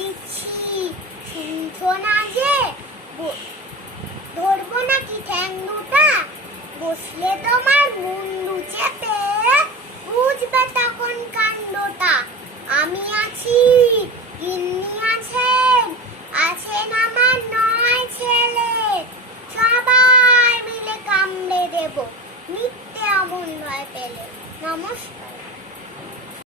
দিচ্ছি, শুনছো না যে? ধরবো নাকি ঠ্যাং দুটা? বসলে তোমার মুন্ডু চেপে বুঝবে তখন কাণ্ডটা। আমি আছি